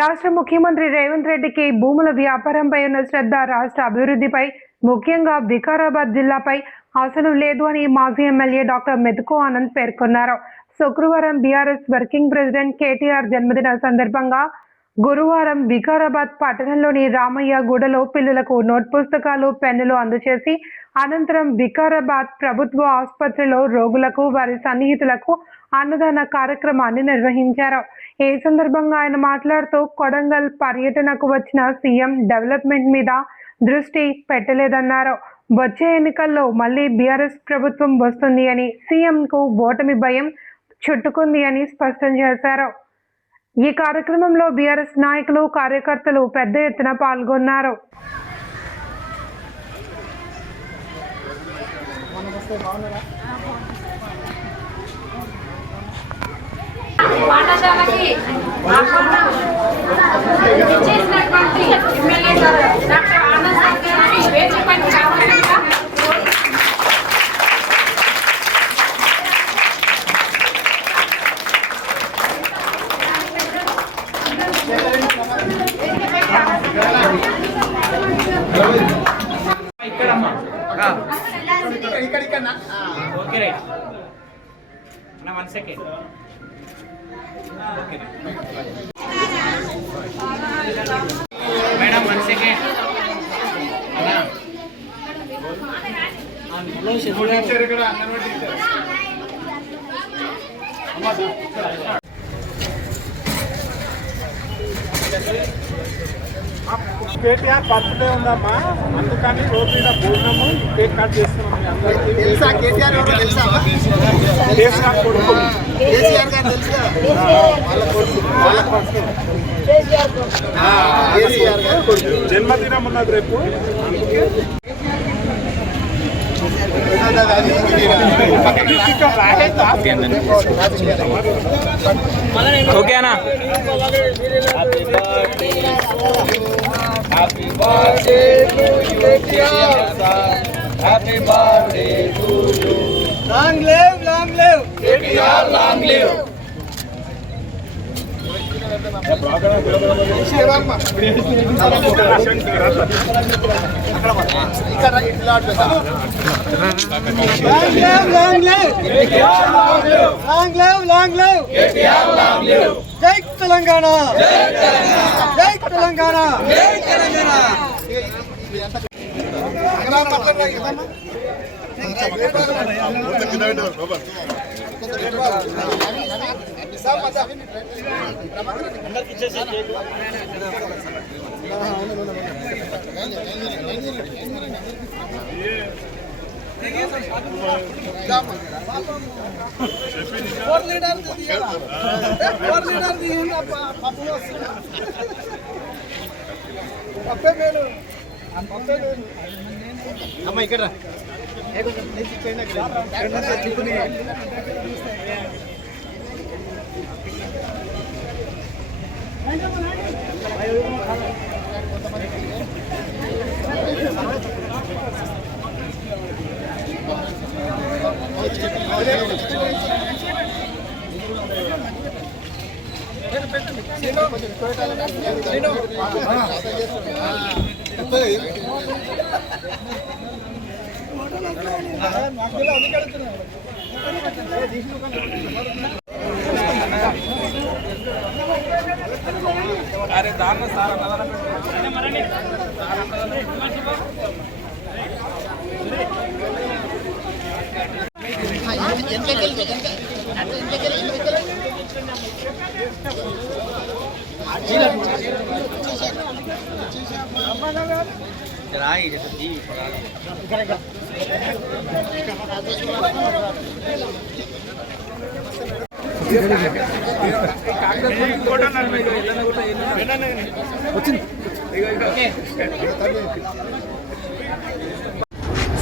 రాష్ట్ర ముఖ్యమంత్రి రేవంత్ రెడ్డికి భూముల వ్యాపారంపై ఉన్న శ్రద్ధ రాష్ట్ర అభివృద్ధిపై, ముఖ్యంగా వికారాబాద్ జిల్లాపై అసలు లేదు అని మాజీ ఎమ్మెల్యే డాక్టర్ మెతుకు ఆనంద్ పేర్కొన్నారు. శుక్రవారం బీఆర్ఎస్ వర్కింగ్ ప్రెసిడెంట్ కేటీఆర్ జన్మదిన సందర్భంగా గురువారం వికారాబాద్ పట్టణంలోని రామయ్య గూడలో పిల్లలకు నోట్ పుస్తకాలు, పెన్నులు అందజేసి అనంతరం వికారాబాద్ ప్రభుత్వ ఆసుపత్రిలో రోగులకు, వారి సన్నిహితులకు అన్నదాన కార్యక్రమాన్ని నిర్వహించారు. ఈ సందర్భంగా ఆయన మాట్లాడుతూ, కొడంగల్ పర్యటనకు వచ్చిన సీఎం డెవలప్మెంట్ మీద దృష్టి పెట్టలేదన్నారు. వచ్చే ఎన్నికల్లో మళ్లీ బీఆర్ఎస్ ప్రభుత్వం వస్తుంది అని, సీఎంకు ఓటమి భయం చుట్టుకుంది అని స్పష్టం చేశారు. ఈ కార్యక్రమంలో బీఆర్ఎస్ నాయకులు, కార్యకర్తలు పెద్ద ఎత్తున పాల్గొన్నారు. పాఠశాలకి ఇచ్చేసినటువంటి ఎమ్మెల్యే డాక్టర్ ఆనంద్ సార్ గారికి వేదికపైకి రావాలంట. ఓకే రైట్ అన్న 1 second. Madam 1 second. KTR birthday ఉందమ్మా, అందుకని రోజు మీద భోజనము కేక్ కట్ చేస్తున్నాం. తెలుసా కేటీఆర్ ఎవరో తెలుసా? కేసీఆర్ కొడుకు, కేసీఆర్ గారు తెలుసు, వాళ్ళ కొడుకు కేసీఆర్ గారు కొడుకు. జన్మదినం ఉన్నది రేపు, అందుకే ఓకేనా? Happy birthday to you, KTR. Happy birthday to you. Long live, KTR, long live. జై తెలంగాణ, జై తెలంగాణ. అమ్మ ఇక్కడ అరే దాన్న సార్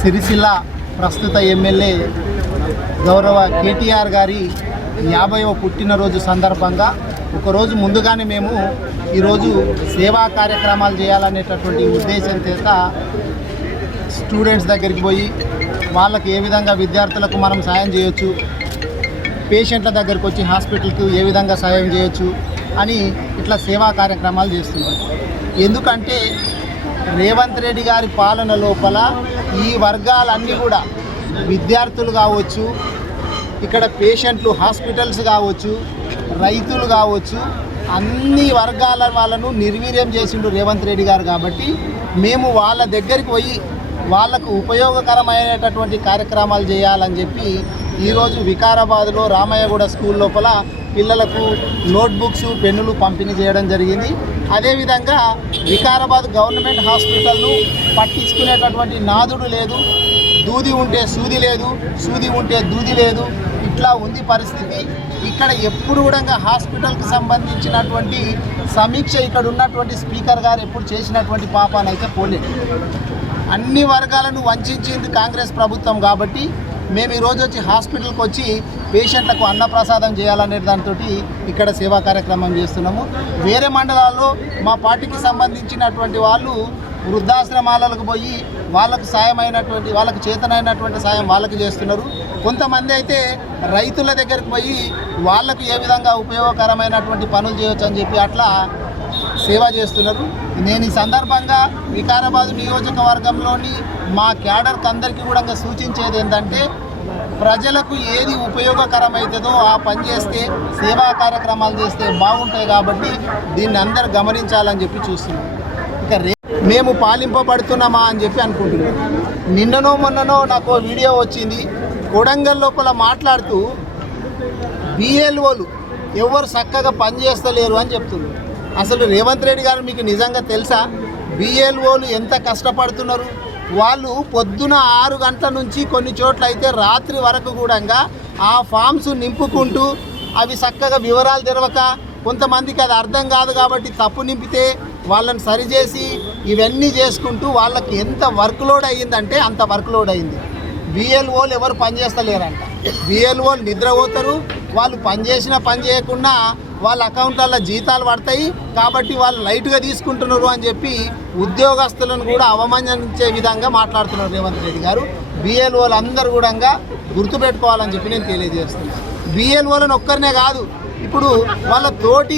సిరిసిల్ల ప్రస్తుత ఎమ్మెల్యే గౌరవ కేటీఆర్ గారి 50వ పుట్టినరోజు సందర్భంగా ఒకరోజు ముందుగానే మేము ఈరోజు సేవా కార్యక్రమాలు చేయాలనేటటువంటి ఉద్దేశం చేత స్టూడెంట్స్ దగ్గరికి పోయి వాళ్ళకి ఏ విధంగా విద్యార్థులకు మనం సాయం చేయొచ్చు, పేషెంట్ల దగ్గరకు వచ్చి హాస్పిటల్కి ఏ విధంగా సాయం చేయొచ్చు, అని ఇట్లా సేవా కార్యక్రమాలు చేస్తున్నాం. ఎందుకంటే రేవంత్ రెడ్డి గారి పాలన లోపల ఈ వర్గాలన్నీ కూడా విద్యార్థులు కావచ్చు, ఇక్కడ పేషెంట్లు, హాస్పిటల్స్ కావచ్చు, రైతులు కావచ్చు, అన్ని వర్గాల వాళ్ళను నిర్వీర్యం చేసిండు రేవంత్ రెడ్డి గారు. కాబట్టి మేము వాళ్ళ దగ్గరికి పోయి వాళ్ళకు ఉపయోగకరమైనటువంటి కార్యక్రమాలు చేయాలని చెప్పి ఈరోజు వికారాబాద్లో రామయ్యగూడ స్కూల్ లోపల పిల్లలకు నోట్బుక్స్, పెన్నులు పంపిణీ చేయడం జరిగింది. అదేవిధంగా వికారాబాద్ గవర్నమెంట్ హాస్పిటల్ను పట్టించుకునేటటువంటి నాదుడు లేదు, దూది ఉంటే సూది లేదు, సూది ఉంటే దూది లేదు, ఇట్లా ఉంది పరిస్థితి. ఇక్కడ ఎప్పుడు కూడా హాస్పిటల్కి సంబంధించినటువంటి సమీక్ష ఇక్కడ ఉన్నటువంటి స్పీకర్ గారు ఎప్పుడు చేసినటువంటి పాపానైతే పోలేదు. అన్ని వర్గాలను వంచింది కాంగ్రెస్ ప్రభుత్వం. కాబట్టి మేము ఈరోజు వచ్చి హాస్పిటల్కి వచ్చి పేషెంట్లకు అన్నప్రసాదం చేయాలనే దాంతో ఇక్కడ సేవా కార్యక్రమం చేస్తున్నాము. వేరే మండలాల్లో మా పార్టీకి సంబంధించినటువంటి వాళ్ళు వృద్ధాశ్రమాలకు పోయి వాళ్ళకు సాయమైనటువంటి, వాళ్ళకు చేతనైనటువంటి సాయం వాళ్ళకి చేస్తున్నారు. కొంతమంది అయితే రైతుల దగ్గరికి పోయి వాళ్ళకు ఏ విధంగా ఉపయోగకరమైనటువంటి పనులు చేయవచ్చు అని చెప్పి అట్లా సేవ చేస్తున్నారు. నేను ఈ సందర్భంగా వికారాబాద్ నియోజకవర్గంలోని మా క్యాడర్కి అందరికీ కూడా సూచించేది ఏంటంటే, ప్రజలకు ఏది ఉపయోగకరమవుతుందో ఆ పని చేస్తే, సేవా కార్యక్రమాలు చేస్తే బాగుంటాయి. కాబట్టి దీన్ని అందరు గమనించాలని చెప్పి చూస్తున్నాం. ఇక మేము పాలింపబడుతున్నామా అని చెప్పి అనుకుంటున్నాం. నిన్ననో మొన్ననో నాకు వీడియో వచ్చింది, కొడంగల్ లోపల మాట్లాడుతూ బిఎల్ఓలు ఎవరు చక్కగా పనిచేస్తలేరు అని చెప్తున్నారు. అసలు రేవంత్ రెడ్డి గారు మీకు నిజంగా తెలుసా బిఎల్ఓలు ఎంత కష్టపడుతున్నారు? వాళ్ళు పొద్దున 6 గంటల నుంచి కొన్ని చోట్ల అయితే రాత్రి వరకు కూడా ఆ ఫామ్స్ నింపుకుంటూ అవి చక్కగా వివరాలు తెరవక, కొంతమందికి అది అర్థం కాదు కాబట్టి తప్పు నింపితే వాళ్ళని సరిచేసి ఇవన్నీ చేసుకుంటూ వాళ్ళకి ఎంత వర్క్ లోడ్ అయ్యిందంటే అంత వర్క్ లోడ్ అయింది. బిఎల్ఓలు ఎవరు పనిచేస్తలేరంట. బిఎల్ఓలు నిద్రపోతారు, వాళ్ళు పనిచేసినా పని చేయకుండా వాళ్ళ అకౌంట్లలో జీతాలు పడతాయి కాబట్టి వాళ్ళు లైట్గా తీసుకుంటున్నారు అని చెప్పి ఉద్యోగస్తులను కూడా అవమానించే విధంగా మాట్లాడుతున్నారు రేవంత్ రెడ్డి గారు. బిఎల్ఓలు అందరూ కూడా గుర్తుపెట్టుకోవాలని చెప్పి నేను తెలియజేస్తున్నాను. బిఎల్ఓలను ఒక్కరినే కాదు, ఇప్పుడు వాళ్ళ తోటి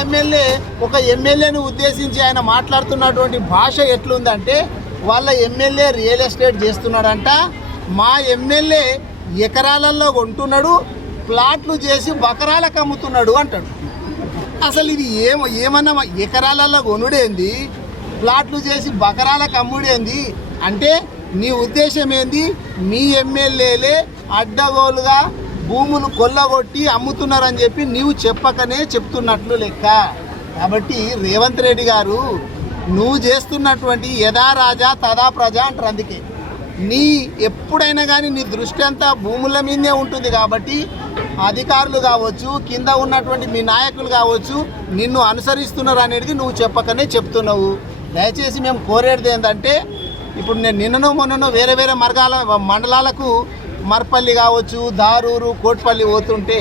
ఎమ్మెల్యే ఒక ఎమ్మెల్యేని ఉద్దేశించి ఆయన మాట్లాడుతున్నటువంటి భాష ఎట్లుందంటే, వాళ్ళ ఎమ్మెల్యే రియల్ ఎస్టేట్ చేస్తున్నాడంట, మా ఎమ్మెల్యే ఎకరాలలో కొంటున్నాడు, ప్లాట్లు చేసి బకరాలకు అమ్ముతున్నాడు అంటాడు. అసలు ఇది ఏమన్నా ఎకరాలలో కొనుడేంది, ప్లాట్లు చేసి బకరాలకు అమ్ముడేంది అంటే నీ ఉద్దేశం ఏంది? మీ ఎమ్మెల్యేలే అడ్డగోలుగా భూములు కొల్లగొట్టి అమ్ముతున్నారని చెప్పి నీవు చెప్పకనే చెప్తున్నట్లు లెక్క. కాబట్టి రేవంత్ రెడ్డి గారు, నువ్వు చేస్తున్నటువంటి యథా రాజా తదా ప్రజ అంటారు. అందుకే ఎప్పుడైనా కానీ నీ దృష్టి అంతా భూముల మీదే ఉంటుంది. కాబట్టి అధికారులు కావచ్చు, కింద ఉన్నటువంటి మీ నాయకులు కావచ్చు, నిన్ను అనుసరిస్తున్నారు అనేది నువ్వు చెప్పకనే చెప్తున్నావు. దయచేసి మేము కోరేది ఏంటంటే, ఇప్పుడు నేను నిన్ననో మొన్ననో వేరే మండలాలకు మర్పల్లి కావచ్చు, దారూరు, కోట్పల్లి పోతుంటే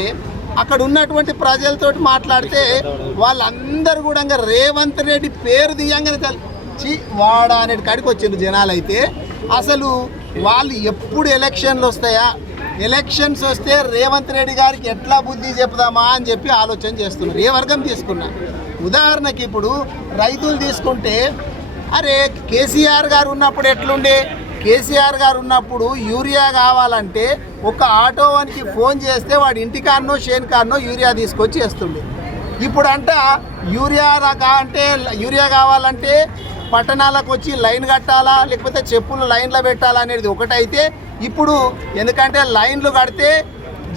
అక్కడ ఉన్నటువంటి ప్రజలతో మాట్లాడితే వాళ్ళందరూ కూడా రేవంత్ రెడ్డి పేరు తీయంగానే వాడ అనేది కాడికి వచ్చిండ్రు జనాలు. అయితే అసలు వాళ్ళు ఎప్పుడు ఎలక్షన్లు వస్తాయా, ఎలక్షన్స్ వస్తే రేవంత్ రెడ్డి గారికి ఎట్లా బుద్ధి చెప్దామా అని చెప్పి ఆలోచన చేస్తున్నారు. ఏ వర్గం తీసుకున్నా, ఉదాహరణకి ఇప్పుడు రైతులు తీసుకుంటే, అరే కేసీఆర్ గారు ఉన్నప్పుడు ఎట్లుండే, కేసీఆర్ గారు ఉన్నప్పుడు యూరియా కావాలంటే ఒక ఆటో వానికి ఫోన్ చేస్తే వాడి ఇంటికాన్నో షేన్కాన్నో యూరియా తీసుకొచ్చి వేస్తుండే. ఇప్పుడు యూరియా కావాలంటే పట్టణాలకు వచ్చి లైన్ కట్టాలా, లేకపోతే చెప్పులు లైన్లో పెట్టాలా అనేది ఒకటైతే, ఇప్పుడు ఎందుకంటే లైన్లు కడితే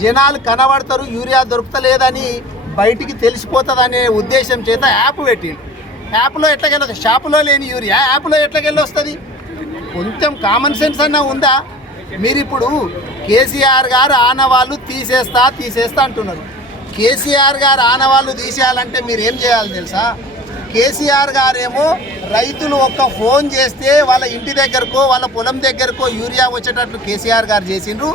జనాలు కనబడతారు, యూరియా దొరుకుతలేదని బయటికి తెలిసిపోతుంది అనే ఉద్దేశం చేత యాప్ పెట్టిండు. యాప్లో ఎట్లాగెళ్ళదు, షాపులో లేని యూరియా యాప్లో ఎట్లాగెళ్ళి వస్తుంది? కొంచెం కామన్ సెన్స్ అన్న ఉందా? మీరు ఇప్పుడు కేసీఆర్ గారు ఆనవాళ్ళు తీసేస్తా అంటున్నారు. కేసీఆర్ గారు ఆనవాళ్ళు తీసేయాలంటే మీరు ఏం చేయాలి తెలుసా? కేసీఆర్ గారేమో రైతులు ఒక్క ఫోన్ చేస్తే వాళ్ళ ఇంటి దగ్గరకో వాళ్ళ పొలం దగ్గరకో యూరియా వచ్చేటట్లు కేసీఆర్ గారు చేసిండ్రు.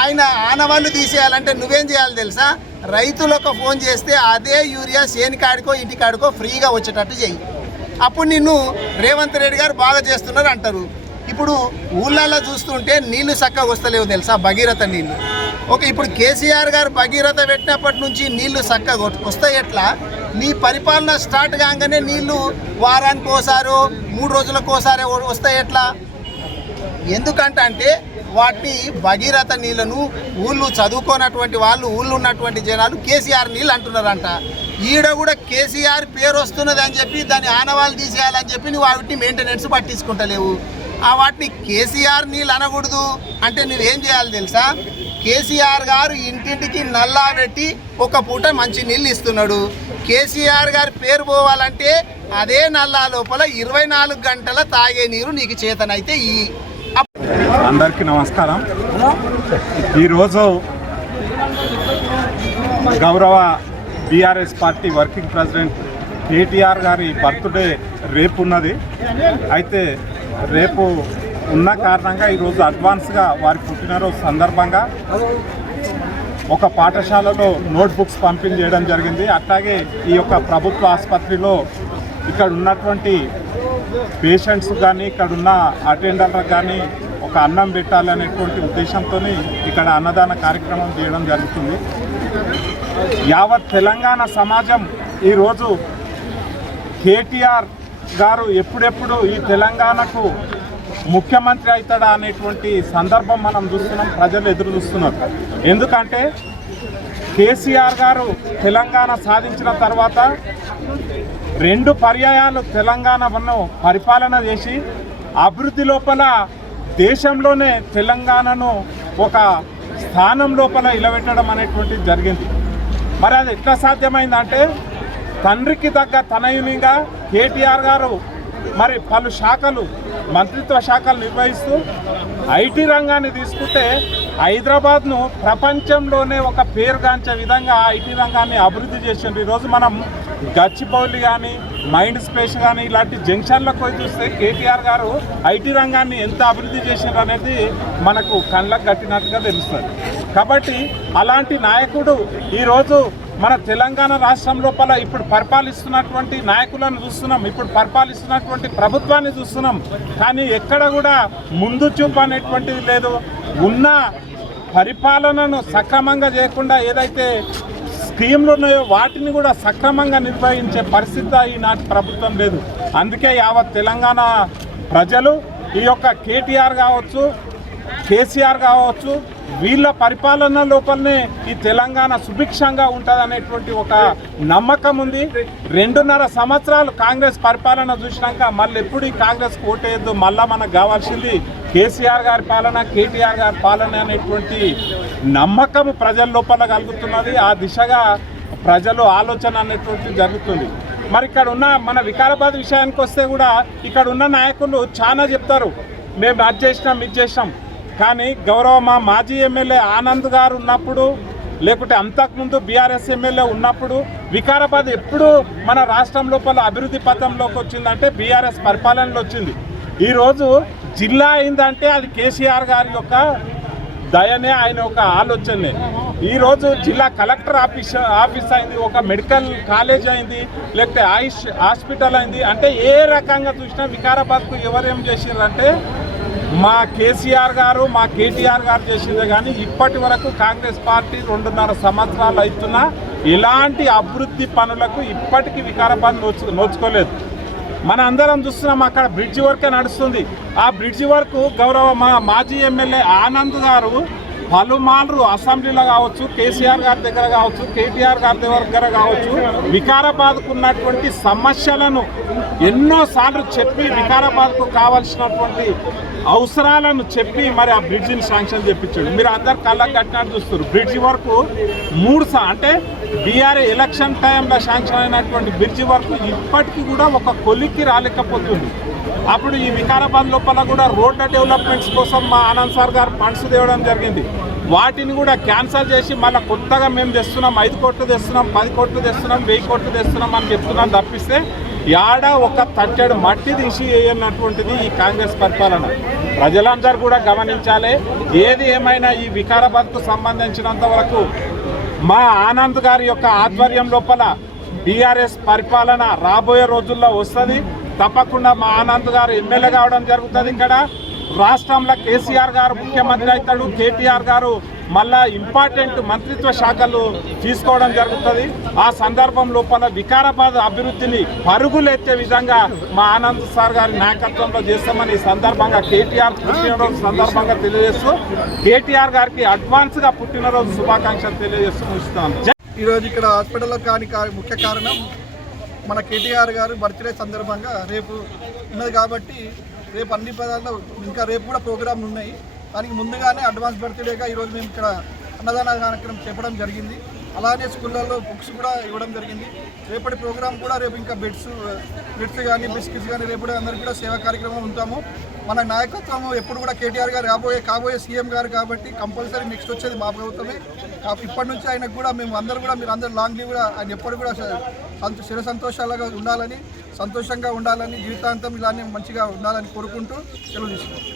ఆయన ఆనవాళ్ళు తీసేయాలంటే నువ్వేం చేయాలి తెలుసా? రైతులకు ఫోన్ చేస్తే అదే యూరియా చేనికాడికో ఇంటికాడికో ఫ్రీగా వచ్చేటట్టు చెయ్యి. అప్పుడు నిన్ను రేవంత్ రెడ్డి గారు బాగా చేస్తున్నారు అంటారు. ఇప్పుడు ఊళ్ళల్లో చూస్తుంటే నీళ్లు చక్కగా వస్తలేవు తెలుసా, భగీరథ నీళ్లు. ఇప్పుడు కేసీఆర్ గారు భగీరథ పెట్టినప్పటి నుంచి నీళ్లు చక్కగా వస్తాయి. ఎట్లా నీ పరిపాలన స్టార్ట్ కాగానే నీళ్లు వారానికి ఒకసారో 3 రోజులకోసారి వస్తాయి ఎట్లా? ఎందుకంటే వాటిని భగీరథ నీళ్లను ఊళ్ళు చదువుకోనటువంటి వాళ్ళు, ఊళ్ళు ఉన్నటువంటి జనాలు కేసీఆర్ నీళ్ళు అంటున్నారంట. ఈడ కూడా కేసీఆర్ పేరు వస్తున్నది అని చెప్పి దాన్ని ఆనవాళ్ళు తీసేయాలని చెప్పి నువ్వు వాటిని మెయింటెనెన్స్ పట్టించుకుంటలేవు. వాటిని కేసీఆర్ నీళ్ళు అనకూడదు అంటే నువ్వేం చేయాలి తెలుసా? కేసీఆర్ గారు ఇంటింటికి నల్లా పెట్టి ఒక పూట మంచి నీళ్ళు ఇస్తున్నాడు. కేసీఆర్ గారి పేరు పోవాలంటే అదే నల్లా లోపల 24 గంటల తాగే నీరు నీకు చేతనైతే అందరికీ నమస్కారం. ఈరోజు గౌరవ BRS party working president KTR గారి బర్త్డే రేపు ఉన్నది. అయితే రేపు ఉన్న కారణంగా ఈరోజు అడ్వాన్స్గా వారి పుట్టినరోజు సందర్భంగా ఒక పాఠశాలలో నోట్బుక్స్ పంపిణీ చేయడం జరిగింది. అట్లాగే ఈ యొక్క ప్రభుత్వ ఆసుపత్రిలో ఇక్కడ ఉన్నటువంటి పేషెంట్స్ కానీ ఇక్కడ ఉన్న అటెండర్లకు కానీ ఒక అన్నం పెట్టాలనేటువంటి ఉద్దేశంతో ఇక్కడ అన్నదాన కార్యక్రమం చేయడం జరుగుతుంది. యావత్ తెలంగాణ సమాజం ఈరోజు కేటీఆర్ గారు ఎప్పుడెప్పుడు ఈ తెలంగాణకు ముఖ్యమంత్రి అవుతాడా అనేటువంటి సందర్భం మనం చూస్తున్నాం. ప్రజలు ఎదురు చూస్తున్నారు. ఎందుకంటే కేసీఆర్ గారు తెలంగాణ సాధించిన తర్వాత 2 పర్యాయాలు తెలంగాణను పరిపాలన చేసి అభివృద్ధి లోపల దేశంలోనే తెలంగాణను ఒక స్థానం లోపల ఇలవెట్టడం అనేటువంటిది జరిగింది. మరి అది ఎట్లా సాధ్యమైందంటే తండ్రికి తగ్గ తనయునిగా కేటీఆర్ గారు మరి పలు శాఖలు, మంత్రిత్వ శాఖలు నిర్వహిస్తూ ఐటీ రంగాన్ని తీసుకుంటే హైదరాబాద్ను ప్రపంచంలోనే ఒక పేరుగాంచే విధంగా ఐటీ రంగాన్ని అభివృద్ధి చేసిండ్రు. ఈరోజు మనం గచ్చిబౌలి కానీ, మైండ్ స్పేస్ కానీ ఇలాంటి జంక్షన్లకు పోయి చూస్తే కేటీఆర్ గారు ఐటీ రంగాన్ని ఎంత అభివృద్ధి చేసిండ్రు అనేది మనకు కళ్ళకు కట్టినట్టుగా తెలుస్తుంది. కాబట్టి అలాంటి నాయకుడు ఈరోజు మన తెలంగాణ రాష్ట్రం లోపల ఇప్పుడు పరిపాలిస్తున్నటువంటి నాయకులను చూస్తున్నాం, ఇప్పుడు పరిపాలిస్తున్నటువంటి ప్రభుత్వాన్ని చూస్తున్నాం. కానీ ఎక్కడ కూడా ముందు చూపు అనేటువంటిది లేదు. ఉన్న పరిపాలనను సక్రమంగా చేయకుండా ఏదైతే స్కీమ్లు ఉన్నాయో వాటిని కూడా సక్రమంగా నిర్వహించే పరిస్థితి ఈనాటి ప్రభుత్వం లేదు. అందుకే యావత్ తెలంగాణ ప్రజలు ఈ యొక్క కేటీఆర్ కావచ్చు, కేసీఆర్ కావచ్చు, వీళ్ళ పరిపాలన లోపలనే ఈ తెలంగాణ సుభిక్షంగా ఉంటుంది అనేటువంటి ఒక నమ్మకం ఉంది. 2.5 సంవత్సరాలు కాంగ్రెస్ పరిపాలన చూసినాక మళ్ళీ ఎప్పుడు ఈ కాంగ్రెస్ ఓటేయద్దు, మళ్ళీ మనకు కావాల్సింది కేసీఆర్ గారి పాలన, కేటీఆర్ గారి పాలన అనేటువంటి నమ్మకం ప్రజల లోపల కలుగుతున్నది. ఆ దిశగా ప్రజలు ఆలోచన అనేటువంటిది జరుగుతుంది. మరి ఇక్కడ ఉన్న మన వికారాబాద్ విషయానికి వస్తే కూడా ఇక్కడ ఉన్న నాయకులు చాలా చెప్తారు, మేము అది చేసినాం ఇది చేసినాం. కానీ గౌరవ మా మాజీ ఎమ్మెల్యే ఆనంద్ గారు ఉన్నప్పుడు, లేకుంటే అంతకుముందు బీఆర్ఎస్ ఎమ్మెల్యే ఉన్నప్పుడు వికారాబాద్ ఎప్పుడు మన రాష్ట్రం లోపల అభివృద్ధి పథంలోకి వచ్చిందంటే బీఆర్ఎస్ పరిపాలనలో వచ్చింది. ఈరోజు జిల్లా అయిందంటే అది కేసీఆర్ గారి యొక్క దయనే, ఆయన ఒక ఆలోచనే. ఈరోజు జిల్లా కలెక్టర్ ఆఫీస్ అయింది, ఒక మెడికల్ కాలేజ్ అయింది, లేకపోతే ఆయుష్ హాస్పిటల్ అయింది. అంటే ఏ రకంగా చూసినా వికారాబాద్కు ఎవరేం చేసిందంటే మా కేసీఆర్ గారు, మా కేటీఆర్ గారు చేసిందే. కానీ ఇప్పటి వరకు కాంగ్రెస్ పార్టీ 2.5 సంవత్సరాలు అవుతున్నా ఎలాంటి అభివృద్ధి పనులకు ఇప్పటికీ వికారాబాద్ నోచుకోలేదు. మన అందరం చూస్తున్నాం, అక్కడ బ్రిడ్జి వర్కే నడుస్తుంది. ఆ బ్రిడ్జి వర్క్ గౌరవ మా మాజీ ఎమ్మెల్యే ఆనంద్ గారు పలుమార్లు అసెంబ్లీలో కావచ్చు, కేసీఆర్ గారి దగ్గర కావచ్చు, కేటీఆర్ గారి దగ్గర కావచ్చు, వికారాబాద్కు ఉన్నటువంటి సమస్యలను ఎన్నోసార్లు చెప్పి వికారాబాద్కు కావాల్సినటువంటి అవసరాలను చెప్పి మరి ఆ బ్రిడ్జిని శాంక్షన్ చేయించాడు. మీరు అందరు కళ్ళకు కట్టినట్టు చూస్తారు. బ్రిడ్జి వరకు 3 అంటే బీఆర్ఏ ఎలక్షన్ టైంలో శాంక్షన్ అయినటువంటి బ్రిడ్జి వరకు ఇప్పటికీ కూడా ఒక కొలిక్కి రాలేకపోతుంది. అప్పుడు ఈ వికారాబాద్ లోపల కూడా రోడ్ల డెవలప్మెంట్స్ కోసం మా ఆనంద్ సార్ గారు ఫండ్స్ తేవడం జరిగింది. వాటిని కూడా క్యాన్సల్ చేసి మళ్ళీ కొత్తగా మేము తెస్తున్నాం, 5 కోట్లు తెస్తున్నాం, 10 కోట్లు తెస్తున్నాం, 1000 కోట్లు తెస్తున్నాం అని చెప్తున్నాం. తప్పిస్తే యాడ ఒక తట్టెడు మట్టి తీసి వేయనటువంటిది ఈ కాంగ్రెస్ పరిపాలన. ప్రజలందరూ కూడా గమనించాలి. ఏది ఏమైనా ఈ వికారాబాద్కు సంబంధించినంత వరకు మా ఆనంద్ గారి యొక్క ఆధ్వర్యం లోపల బీఆర్ఎస్ పరిపాలన రాబోయే రోజుల్లో వస్తుంది. తప్పకుండా మా ఆనంద్ గారు ఎమ్మెల్యే కావడం జరుగుతుంది. ఇక్కడ రాష్ట్రంలో కేసీఆర్ గారు ముఖ్యమంత్రి అవుతాడు, కేటీఆర్ గారు మళ్ళా ఇంపార్టెంట్ మంత్రిత్వ శాఖలు తీసుకోవడం జరుగుతుంది. ఆ సందర్భం లోపల వికారాబాద్ అభివృద్ధిని పరుగులెత్తే విధంగా మా ఆనంద్ సార్ గారి నాయకత్వంలో చేస్తామని ఈ సందర్భంగా కేటీఆర్ పుట్టినరోజు సందర్భంగా తెలియజేస్తూ కేటీఆర్ గారికి అడ్వాన్స్గా పుట్టినరోజు శుభాకాంక్షలు తెలియజేస్తూ ముగిస్తాను. ఈరోజు ఇక్కడ హాస్పిటల్లో ముఖ్య కారణం మన కేటీఆర్ గారు బర్త్డే సందర్భంగా రేపు ఉన్నది కాబట్టి రేపు అన్ని పదాల్లో ఇంకా రేపు కూడా ప్రోగ్రాంలు ఉన్నాయి. దానికి ముందుగానే అడ్వాన్స్ బర్త్డేగా ఈరోజు మేము ఇక్కడ అన్నదాన కార్యక్రమం చెప్పడం జరిగింది. అలానే స్కూళ్ళల్లో బుక్స్ కూడా ఇవ్వడం జరిగింది. రేపటి ప్రోగ్రాం కూడా రేపు ఇంకా బెడ్స్ కానీ బిస్కెట్స్ కానీ రేపు అందరికీ కూడా సేవా కార్యక్రమం ఉంటాము. మన నాయకత్వం ఎప్పుడు కూడా కేటీఆర్ గారు కాబోయే సీఎం గారు కాబట్టి కంపల్సరీ నెక్స్ట్ వచ్చేది మా ప్రభుత్వమే. ఇప్పటి నుంచి ఆయనకు కూడా మేము అందరూ కూడా మీరు అందరూ లాంగ్ లీవ్ కూడా ఆయన ఎప్పుడు కూడా చిర సంతోషాలుగా ఉండాలని, సంతోషంగా ఉండాలని, జీవితాంతం ఇలానే మంచిగా ఉండాలని కోరుకుంటూ సెలవు తీసుకుంటాం.